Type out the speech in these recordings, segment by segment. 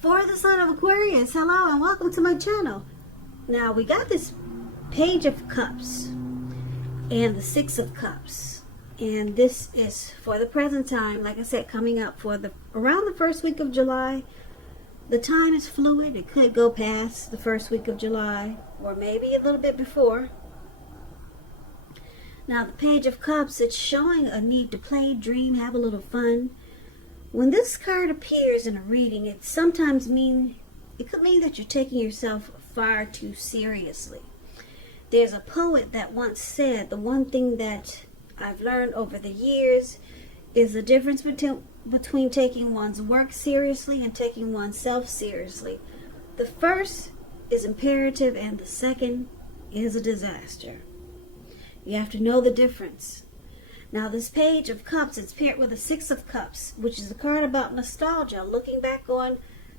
For the sign of Aquarius, hello and welcome to my channel. Now we got this Page of Cups and the Six of Cups, and this is for the present time, like I said, coming up for around the first week of July. The time is fluid. It could go past the first week of July or maybe a little bit before. Now the Page of Cups, it's showing a need to play, dream, have a little fun. When this card appears in a reading, it sometimes could mean that you're taking yourself far too seriously. There's a poet that once said, the one thing that I've learned over the years is the difference between taking one's work seriously and taking oneself seriously. The first is imperative and the second is a disaster. You have to know the difference. Now this Page of Cups, it's paired with a Six of Cups, which is a card about nostalgia, looking back on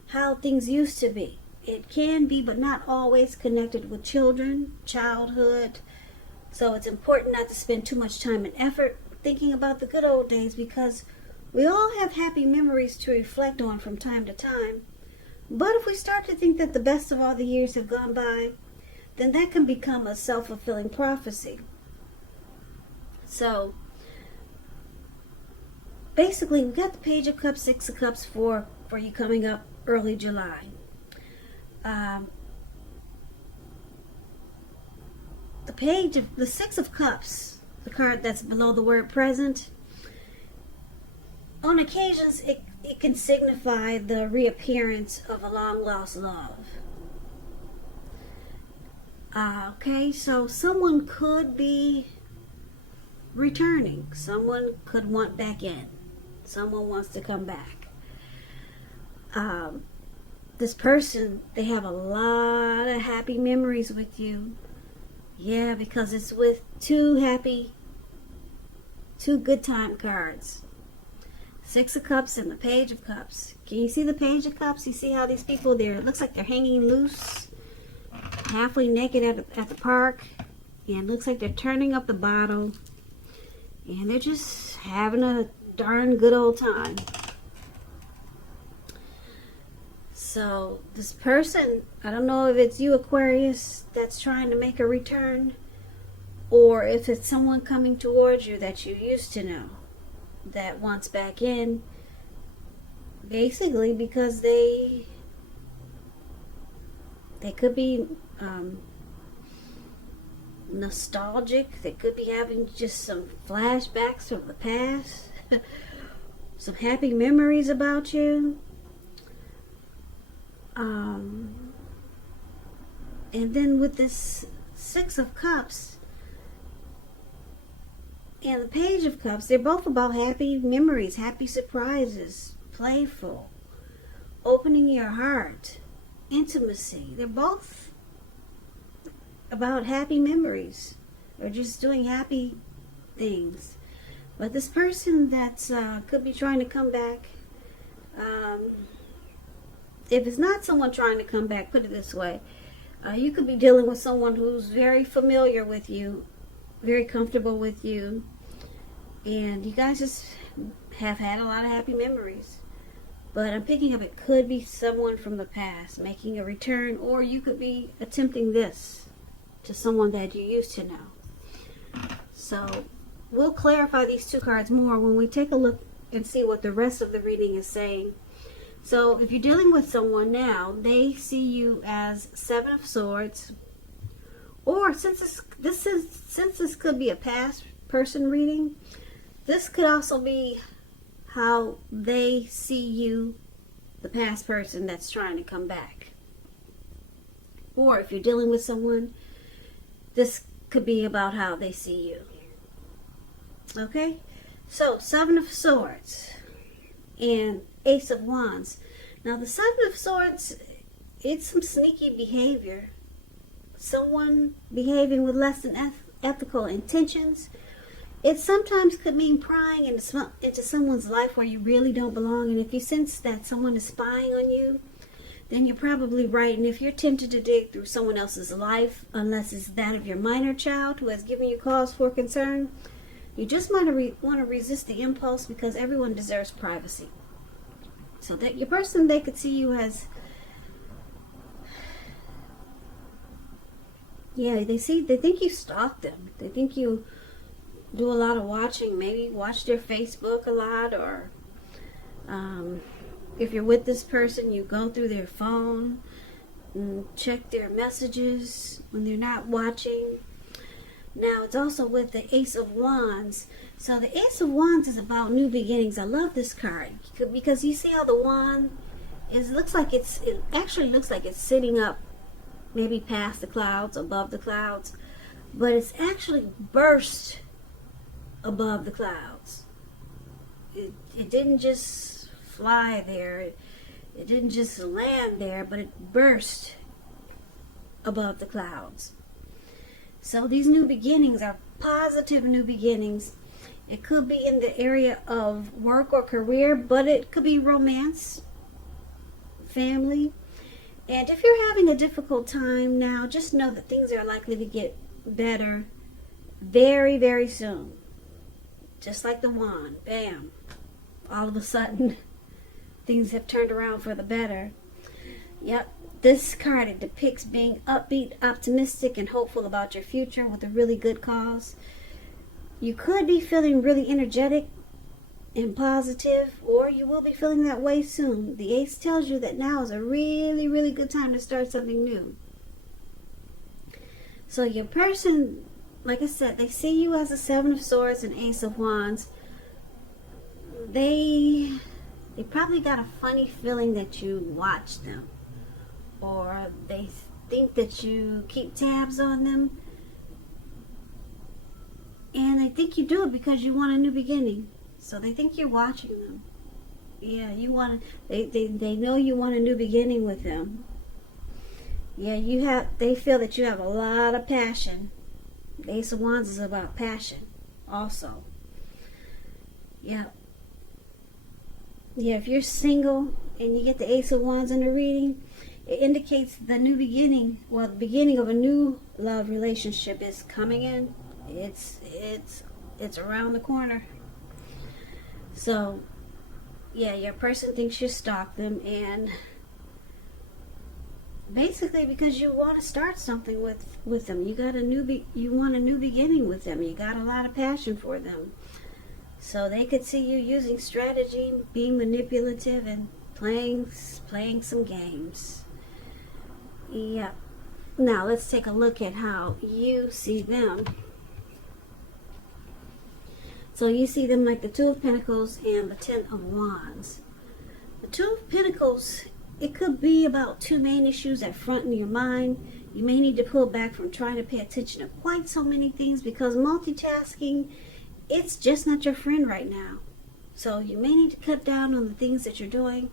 how things used to be. It can be, but not always, connected with children, childhood. So it's important not to spend too much time and effort thinking about the good old days, because we all have happy memories to reflect on from time to time. But if we start to think that the best of all the years have gone by, then that can become a self-fulfilling prophecy. So basically, we've got the Page of Cups, Six of Cups for you coming up early July. The Six of Cups, the card that's below the word present, on occasions it can signify the reappearance of a long-lost love. Okay, so someone could be returning. Someone could want back in. Someone wants to come back. This person, they have a lot of happy memories with you. Yeah, because it's with two good time cards. Six of Cups and the Page of Cups. Can you see the Page of Cups? You see how these people there, it looks like they're hanging loose, halfway naked at the park, and it looks like they're turning up the bottle, and they're just having a darn good old time. So this person, I don't know if it's you, Aquarius, that's trying to make a return, or if it's someone coming towards you that you used to know that wants back in, basically because they could be nostalgic. They could be having just some flashbacks from the past, some happy memories about you. And then with this Six of Cups and the Page of Cups, they're both about happy memories, happy surprises, playful, opening your heart, intimacy. They're both about happy memories or just doing happy things. But this person that's could be trying to come back, if it's not someone trying to come back, put it this way, you could be dealing with someone who's very familiar with you, very comfortable with you, and you guys just have had a lot of happy memories. But I'm picking up it could be someone from the past making a return, or you could be attempting this to someone that you used to know. So we'll clarify these two cards more when we take a look and see what the rest of the reading is saying. So if you're dealing with someone now, they see you as Seven of Swords, or since this could be a past person reading, this could also be how they see you, the past person that's trying to come back. Or if you're dealing with someone, this could be about how they see you. Okay? So, Seven of Swords and Ace of Wands. Now, the Seven of Swords, it's some sneaky behavior. Someone behaving with less than ethical intentions. It sometimes could mean prying into someone's life where you really don't belong. And if you sense that someone is spying on you, then you're probably right. And if you're tempted to dig through someone else's life, unless it's that of your minor child who has given you cause for concern, you just might want to resist the impulse, because everyone deserves privacy. So that your person, they could see you as, yeah, they think you stalk them. They think you do a lot of watching, maybe watch their Facebook a lot, or if you're with this person, you go through their phone and check their messages when they're not watching. Now, it's also with the Ace of Wands. So the Ace of Wands is about new beginnings. I love this card because you see how the wand is, it actually looks like it's sitting up maybe past the clouds, above the clouds, but it's actually burst above the clouds. It didn't just fly there. It didn't just land there, but it burst above the clouds. So these new beginnings are positive new beginnings. It could be in the area of work or career, but it could be romance, family. And if you're having a difficult time now, just know that things are likely to get better very, very soon. Just like the wand, bam, all of a sudden, things have turned around for the better. Yep, this card, it depicts being upbeat, optimistic, and hopeful about your future with a really good cause. You could be feeling really energetic and positive, or you will be feeling that way soon. The Ace tells you that now is a really, really good time to start something new. So your person, like I said, they see you as a Seven of Swords and Ace of Wands. They probably got a funny feeling that you watch them, or they think that you keep tabs on them, and they think you do it because you want a new beginning. So they think you're watching them. Yeah, they know you want a new beginning with them. Yeah, they feel that you have a lot of passion. The Ace of Wands is about passion also. Yeah. Yeah, if you're single and you get the Ace of Wands in the reading, it indicates the new beginning, well, the beginning of a new love relationship is coming in. It's around the corner. So, yeah, your person thinks you stalk them, and basically because you want to start something with them. You want a new beginning with them. You got a lot of passion for them. So they could see you using strategy, being manipulative, and playing some games. Yeah. Now let's take a look at how you see them. So you see them like the Two of Pentacles and the Ten of Wands. The Two of Pentacles, it could be about two main issues that front in your mind. You may need to pull back from trying to pay attention to quite so many things, because multitasking, it's just not your friend right now. So you may need to cut down on the things that you're doing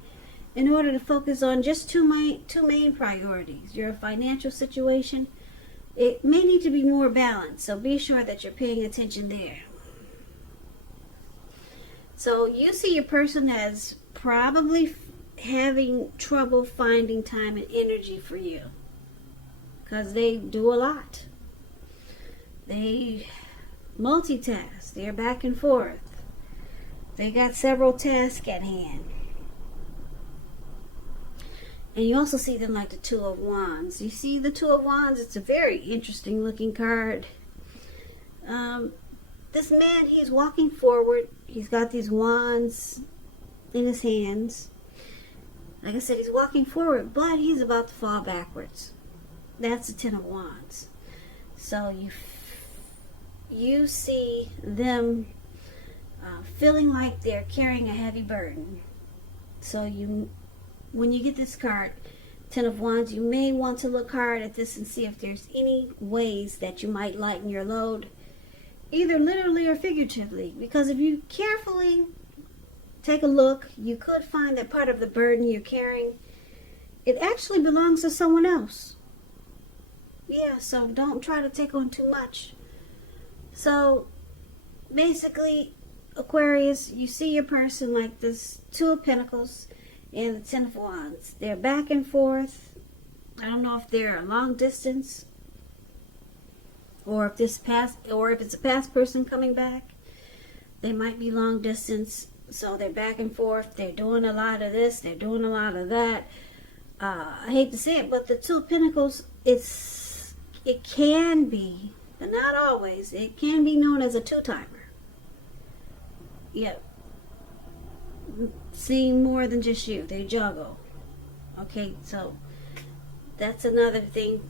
in order to focus on just two main priorities. Your financial situation, it may need to be more balanced. So be sure that you're paying attention there. So you see your person as probably having trouble finding time and energy for you, because they do a lot. They multitask. They're back and forth. They got several tasks at hand. And you also see them like the Two of Wands. You see the Two of Wands, it's a very interesting looking card. This man, he's walking forward. He's got these wands in his hands. Like I said, he's walking forward, but he's about to fall backwards. That's the Ten of Wands. So you see them feeling like they're carrying a heavy burden. So when you get this card, Ten of Wands, you may want to look hard at this and see if there's any ways that you might lighten your load, either literally or figuratively. Because if you carefully take a look, you could find that part of the burden you're carrying, it actually belongs to someone else. Yeah, so don't try to take on too much. So basically, Aquarius, you see your person like this Two of Pentacles and the Ten of Wands. They're back and forth. I don't know if they're a long distance, or if it's a past person coming back. They might be long distance. So they're back and forth. They're doing a lot of this. They're doing a lot of that. I hate to say it, but the Two of Pentacles, it can be, but not always, it can be known as a two-timer. Yeah. Seeing more than just you. They juggle. Okay, so that's another thing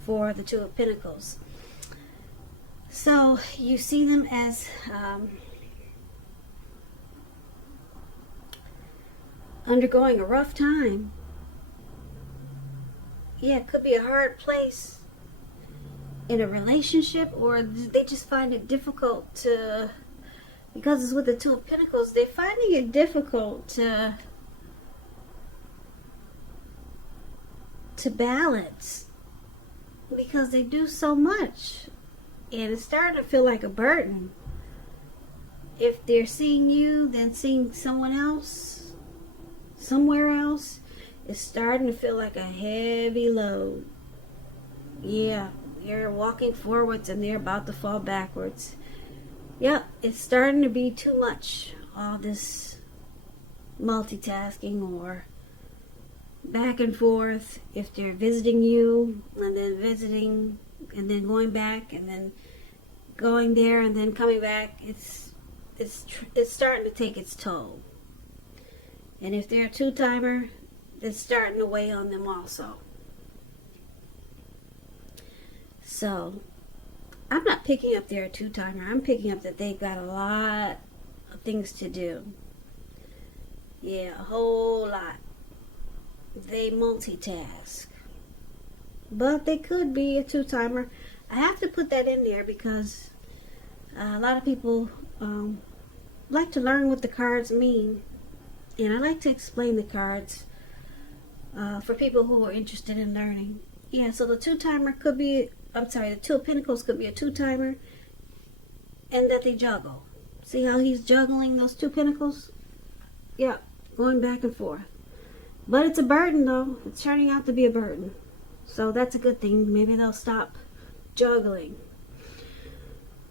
for the Two of Pentacles. So you see them as undergoing a rough time. Yeah, it could be a hard place in a relationship, or they just find it difficult to, because it's with the Two of Pentacles, they're finding it difficult to balance, because they do so much, and it's starting to feel like a burden. If they're seeing you, then seeing someone else, somewhere else, it's starting to feel like a heavy load. Yeah, you're walking forwards and they're about to fall backwards. Yep, it's starting to be too much. All this multitasking or back and forth. If they're visiting you and then visiting and then going back and then going there and then coming back, it's starting to take its toll. And if they're a two-timer, it's starting to weigh on them also. So I'm not picking up they're a two-timer. I'm picking up that they've got a lot of things to do. Yeah, a whole lot. They multitask. But they could be a two-timer. I have to put that in there because a lot of people like to learn what the cards mean. And I like to explain the cards for people who are interested in learning. Yeah, so the two-timer could be, the Two of Pentacles could be a two-timer, and that they juggle. See how he's juggling those two pentacles? Yeah, going back and forth. But it's a burden, though. It's turning out to be a burden. So that's a good thing. Maybe they'll stop juggling.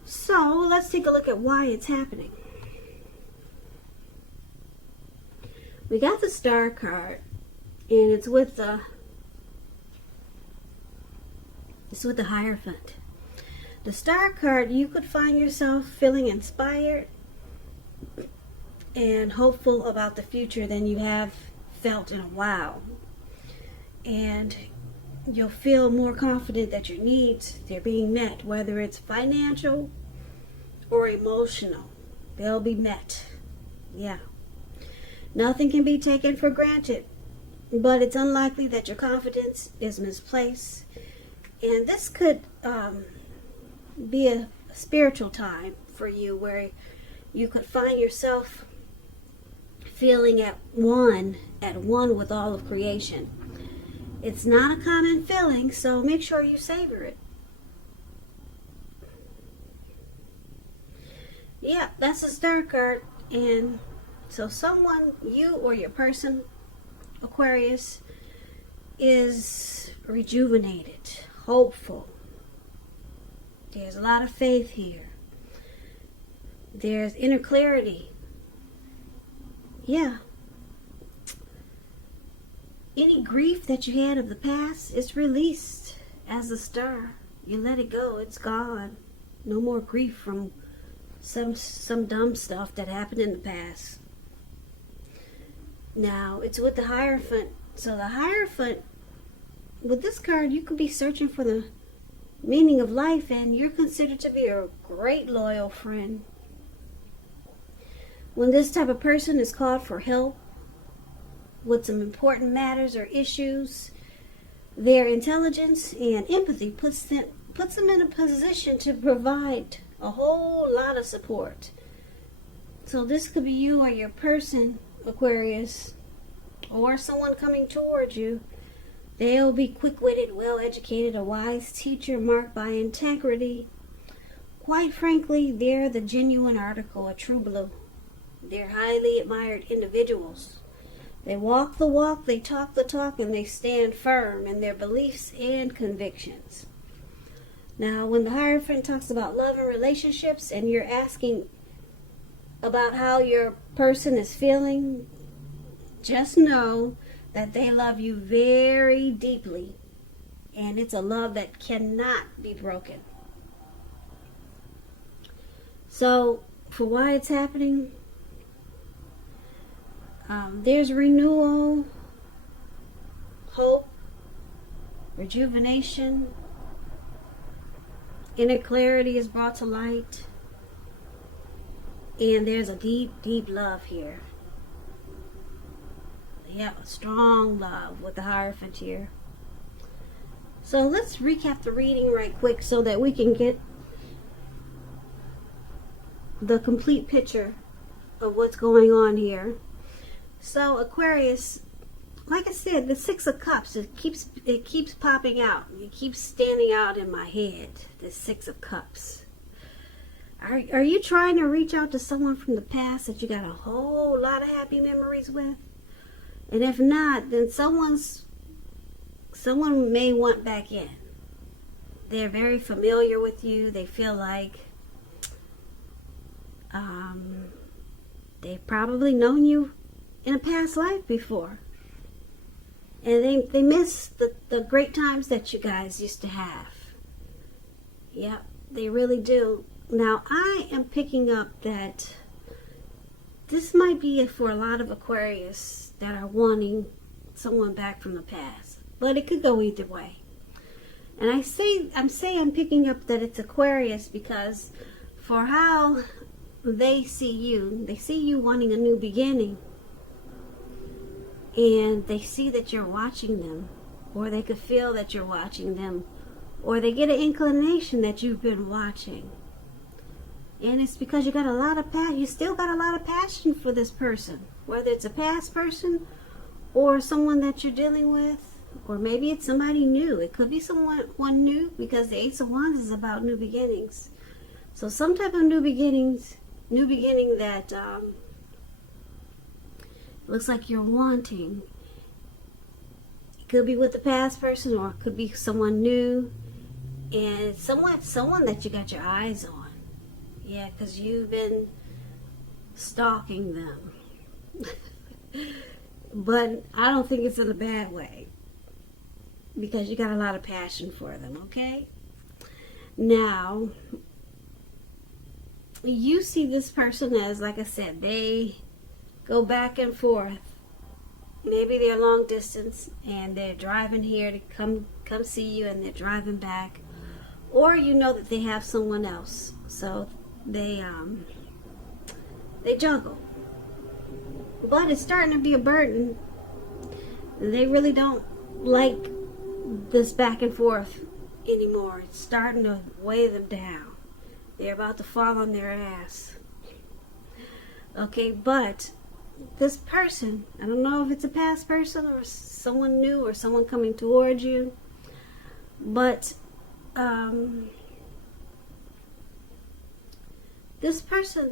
So let's take a look at why it's happening. We got the Star card, and it's with the Hierophant. The Star card, you could find yourself feeling inspired and hopeful about the future than you have felt in a while. And you'll feel more confident that your needs, they're being met, whether it's financial or emotional. They'll be met. Yeah. Nothing can be taken for granted, but it's unlikely that your confidence is misplaced. And this could be a spiritual time for you where you could find yourself feeling at one with all of creation. It's not a common feeling, so make sure you savor it. Yeah, that's a Star card. And so someone, you or your person, Aquarius, is rejuvenated, hopeful. There's a lot of faith here. There's inner clarity. Yeah. Any grief that you had of the past is released as a Star. You let it go. It's gone. No more grief from some dumb stuff that happened in the past. Now, it's with the Hierophant. So the Hierophant, with this card, you could be searching for the meaning of life, and you're considered to be a great loyal friend. When this type of person is called for help with some important matters or issues, their intelligence and empathy puts them in a position to provide a whole lot of support. So this could be you or your person, Aquarius, or someone coming towards you. They'll be quick-witted, well-educated, a wise teacher marked by integrity. Quite frankly, they're the genuine article, a true blue. They're highly admired individuals. They walk the walk, they talk the talk, and they stand firm in their beliefs and convictions. Now, when the Hierophant talks about love and relationships, and you're asking about how your person is feeling, just know that they love you very deeply. And it's a love that cannot be broken. So, for why it's happening, there's renewal, hope, rejuvenation, inner clarity is brought to light, and there's a deep, deep love here. Yep, a strong love with the Hierophant here. So let's recap the reading right quick so that we can get the complete picture of what's going on here. So Aquarius, like I said, the Six of Cups, it keeps popping out. It keeps standing out in my head, the Six of Cups. Are you trying to reach out to someone from the past that you got a whole lot of happy memories with? And if not, then someone may want back in. They're very familiar with you. They feel like they've probably known you in a past life before. And they miss the great times that you guys used to have. Yep, they really do. Now, I am picking up that this might be for a lot of Aquarius that are wanting someone back from the past. But it could go either way. And I'm picking up that it's Aquarius because for how they see you wanting a new beginning. And they see that you're watching them, or they could feel that you're watching them, or they get an inclination that you've been watching. And it's because you still got a lot of passion for this person, whether it's a past person or someone that you're dealing with, or maybe it's somebody new. It could be someone new, because the Ace of Wands is about new beginnings. So some type of new beginning that looks like you're wanting. It could be with the past person, or it could be someone new, and someone that you got your eyes on. Yeah, because you've been stalking them. But I don't think it's in a bad way, because you got a lot of passion for them, okay? Now, you see this person as, like I said, they go back and forth. Maybe they're long distance and they're driving here to come see you, and they're driving back. Or you know that they have someone else. So they juggle. But it's starting to be a burden. They really don't like this back and forth anymore. It's starting to weigh them down. They're about to fall on their ass. Okay, but this person, I don't know if it's a past person or someone new or someone coming towards you, but this person,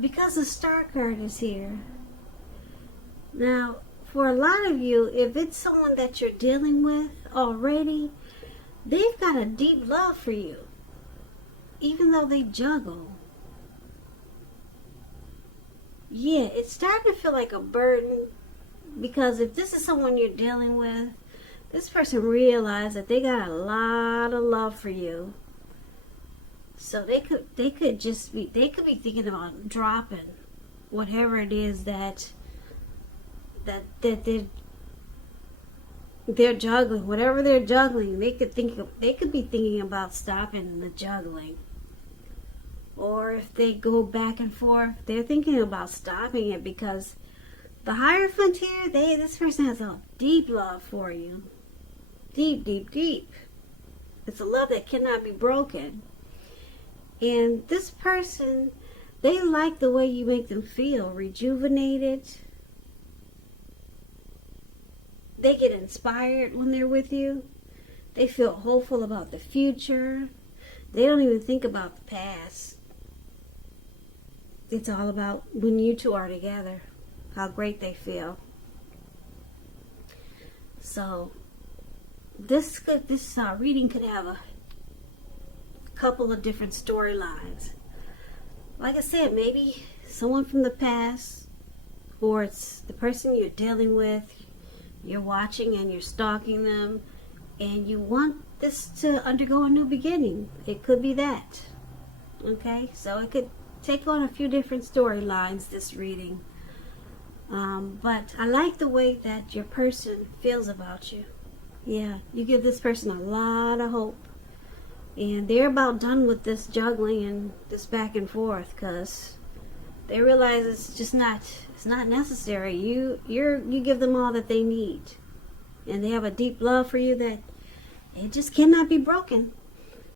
because the Star card is here. Now, for a lot of you, if it's someone that you're dealing with already, they've got a deep love for you, even though they juggle. Yeah, it's starting to feel like a burden, because if this is someone you're dealing with, this person realized that they got a lot of love for you. So they could be thinking about dropping whatever it is that they're juggling. Whatever they're juggling, they could be thinking about stopping the juggling. Or if they go back and forth, they're thinking about stopping it, because the Hierophant here, this person has a deep love for you. Deep, deep, deep. It's a love that cannot be broken. And this person, they like the way you make them feel rejuvenated. They get inspired when they're with you. They feel hopeful about the future. They don't even think about the past. It's all about when you two are together, how great they feel. So this reading could have couple of different storylines. Like I said, maybe someone from the past, or it's the person you're dealing with, you're watching and you're stalking them, and you want this to undergo a new beginning. It could be that. Okay, so it could take on a few different storylines, this reading. But I like the way that your person feels about you. Yeah, you give this person a lot of hope. And they're about done with this juggling and this back and forth, because they realize it's not necessary. You give them all that they need. And they have a deep love for you that it just cannot be broken.